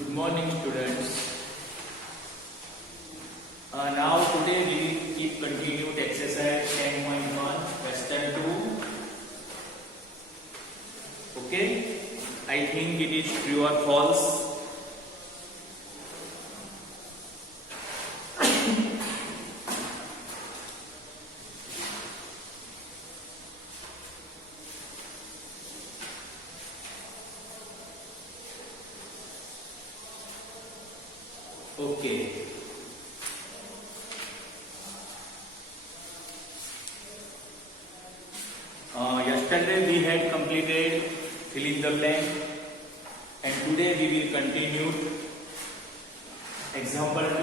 Good morning, students. Now today we will keep continued exercise 10.1 question 2. Okay, I think it is true or false. Okay. Yesterday we had completed fill in the blank, and today we will continue example 2,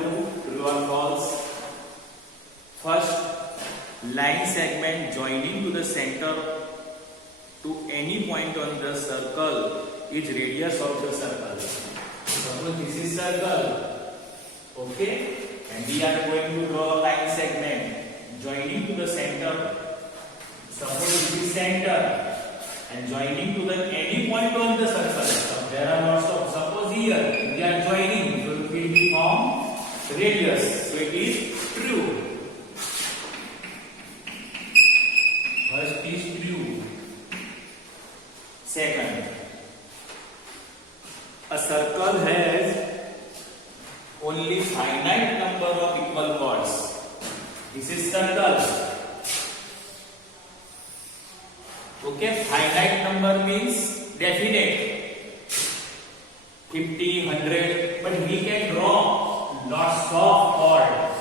true or false. First, line segment joining to the center to any point on the circle is radius of the circle. Suppose this is circle. Okay, and we are going to draw a line segment joining to the center. Suppose this is center and joining to the any point on the circle. So there are lots of, suppose here we are joining, so it will be form radius. So it is true. First is true. Second, a circle has only finite number of equal chords. This is circle. Okay, finite number means definite. 50, 100, but we can draw lots of chords.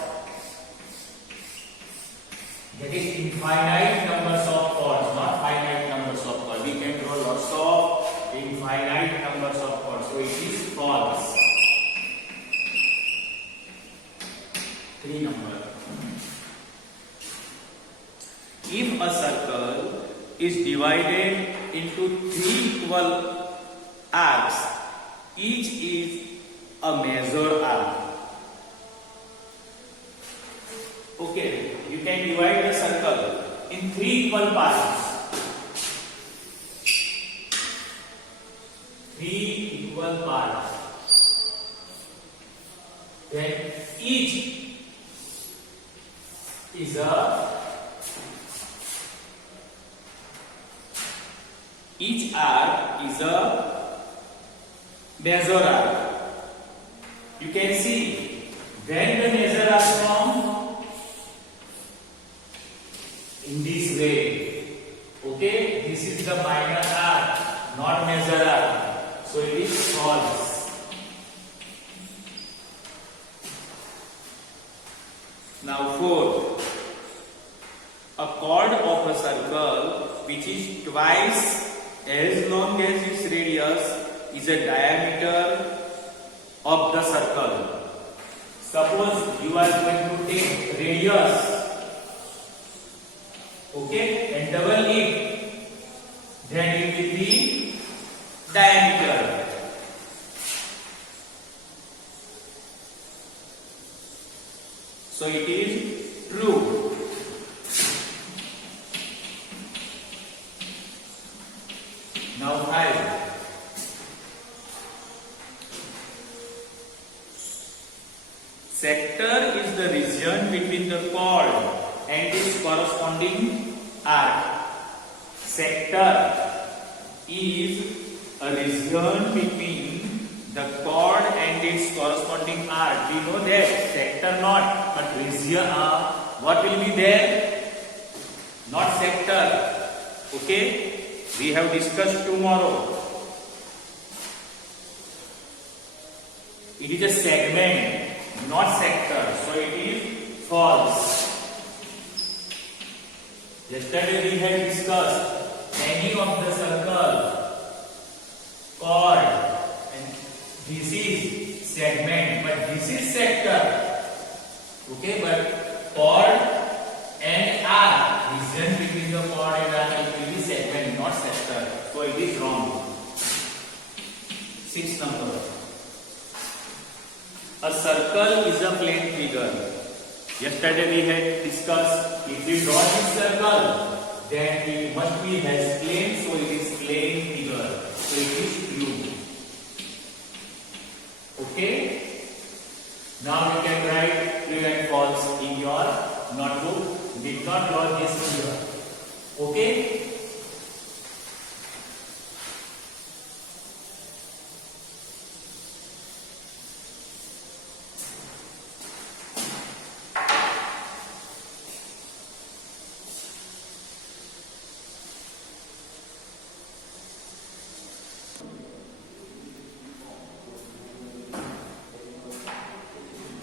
That is infinite numbers of chords, not finite numbers of chords. We can draw lots of infinite numbers of chords. So it is false. 3 number. If a circle is divided into 3 equal arcs, each is a major arc. Okay, you can divide the circle in 3 equal parts. 3 equal parts. Then each arc is a major arc. You can see when the major arc formed in this way. Okay, this is the minor arc, not major arc. So it is false. Now fourth, a chord of a circle which is twice as long as its radius is a diameter of the circle. Suppose you are going to take radius, okay, and double it, then it will be diameter. So it is true. Now 5. Sector is the region between the chord and its corresponding arc. Sector is a region between the chord and its corresponding arc. We know that sector not, but region. What will be there? Not sector. Okay. We have discussed tomorrow. It is a segment, not sector. So it is false. Yesterday we had discussed any of the circle, chord, and this is segment, but this is sector. Okay, but chord and arc, region between the chord and arc, it will be segment, not sector. So it is wrong. 6 number. A circle is a plane figure. Yesterday we had discussed, if we draw this circle, then it must be has plane, so it is plane figure. So it is true.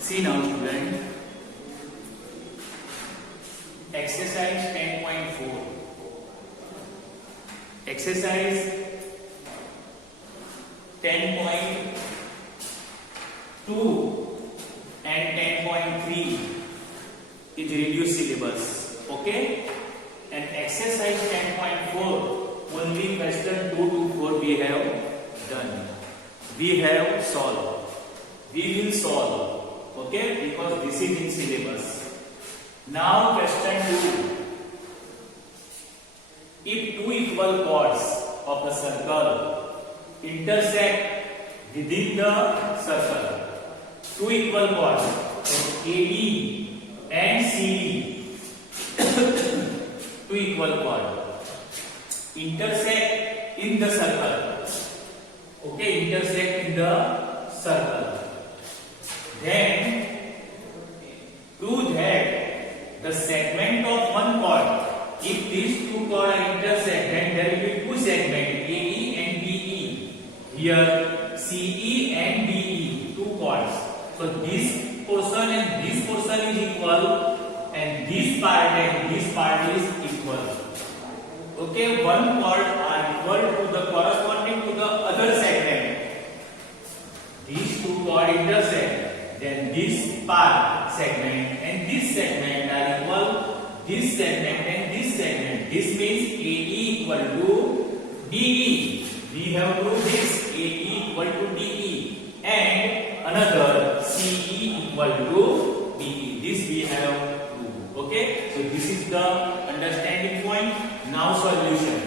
See now student, exercise 10.4. Exercise 10.2 and 10.3 is reduced syllabus. Okay? And exercise 10.4, only question 2 to 4 we have done. We have solved. We will solve. Okay? Because this is in syllabus. Now question 2. If two equal chords of the circle intersect within the circle, two equal chords AB and CD, two equal chords intersect in the circle. Okay, intersect in the circle. Then prove that the segment of one chord, if these two chords intersect, then there will be two segments, AE and BE. Here CE and DE, two chords. So this portion and this portion is equal, and this part and this part is equal. Okay, one chord are equal to the corresponding to the other segment. These two chords intersect, then this part segment and this segment are equal, this segment and this segment. This means AE equal to DE. We have proved this, AE equal to DE, and another CE equal to DE. This we have proved. Okay, so this is the understanding point. Now solution.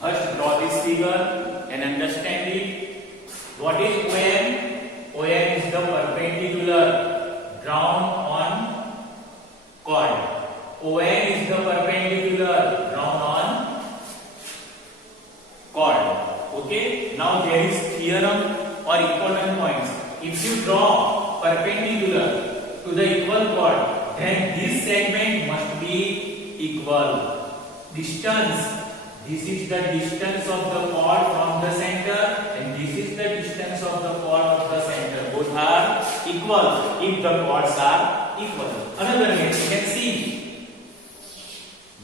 First draw this figure and understand it. What is OM? OM is the perpendicular drawn on chord. OM is the perpendicular drawn on chord. Okay. Now there is theorem or equivalent points. If you draw perpendicular to the equal chord, then this segment must be equal. Distance. This is the distance of the chord from the center, and this is the distance of the chord of the center. Both are equal if the chords are equal. Another way you can see,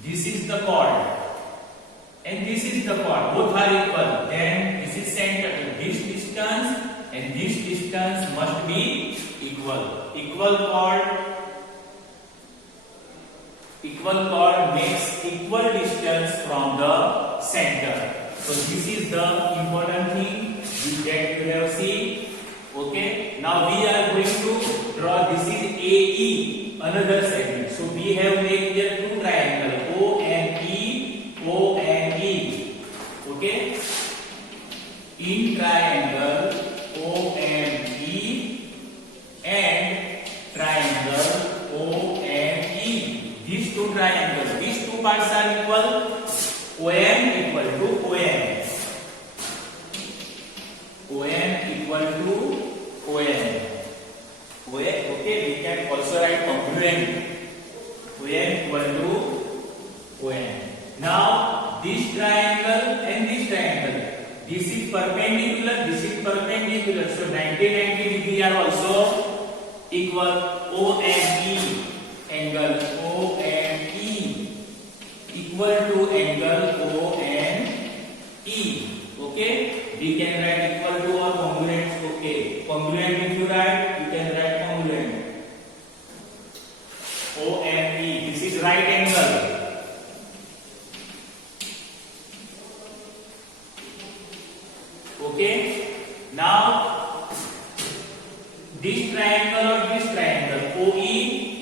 this is the chord and this is the chord. Both are equal. Then this is center. This distance and this distance must be equal. Equal chord makes equal distance from the center. So this is the important thing that you have seen. Okay. Now we are going to draw. This is AE, another segment. So we have made here two triangles, O and E, O and E. Okay. In triangle O and E and triangle O and E. These two triangles, these two parts are equal. OM equal to OM. OM equal to OM. Okay, we can also write congruent. OM equal to OM. Now this triangle and this triangle, this is perpendicular, this is perpendicular. So 90 degree are also equal. O and E, angle O and E equal to angle O and E. Okay, we can write equal to or congruent. Okay, congruent if you write, you can write congruent. O and E, this is right angle. Okay, now this triangle or this triangle OE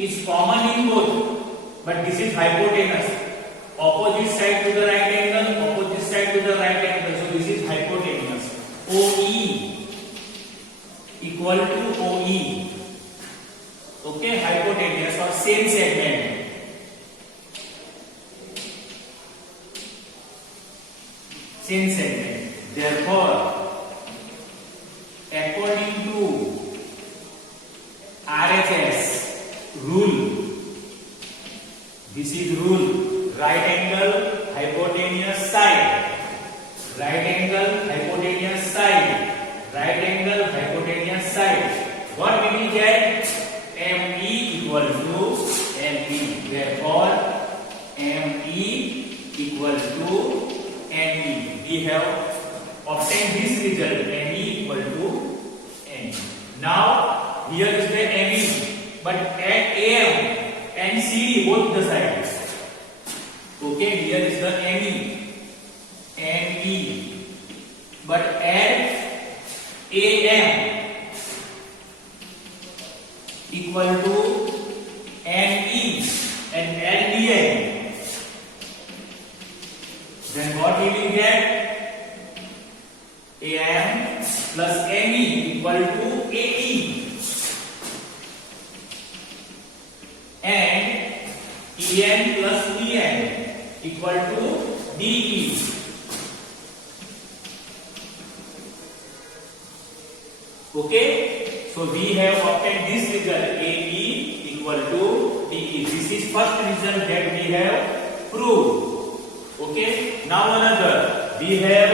is common in both, but this is hypotenuse. Opposite side to the right angle, opposite side to the right angle. So this is hypotenuse. OE equal to OE. Okay, hypotenuse or same segment. Same segment. Therefore, according to RHS rule, this is rule, right angle hypotenuse side, right angle hypotenuse side, right angle hypotenuse side. What we will get? ME equal to ME. Therefore, ME equal to ME. We have obtained this result. ME equal to ME. Now, here is the ME, but add AM and CD both the sides. Okay, here is the ME. ME. But add AM equal to ME and add DM. Then what we will get? AM plus ME equal to AE and EN plus EN equal to DE. Okay, so we have obtained this result AE equal to DE. This is first result that we have proved. Okay, now another, we have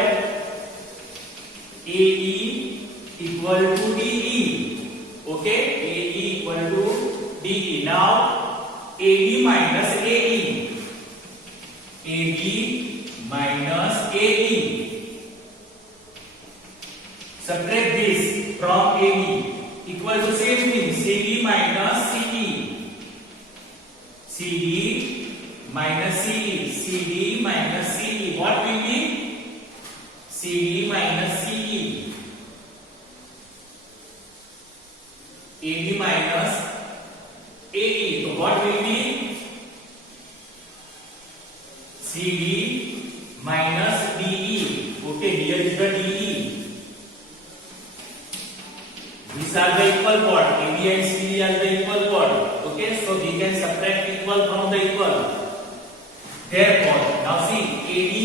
AE equal to DE. Okay, AE equal to DE. Now AD minus AE. AD minus AE. Subtract this from AE equal to same thing, CD minus CE. CD minus CE. CD minus CE. What will be? CD minus CE. AD minus AE. So what will be? CD minus DE. Okay, here is the DE. These are the equal part. AD and CD are the equal part. Okay, so we can subtract equal from the equal. Therefore, now see, AD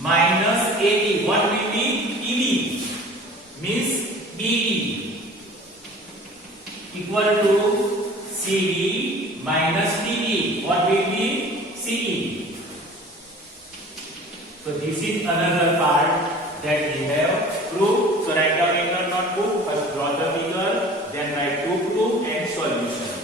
minus AE. What will be? ED means DE equal to CD minus DE. What will be? CE. So this is another part that we have proved. So write down in your notebook. First draw the figure, then write to prove and solution.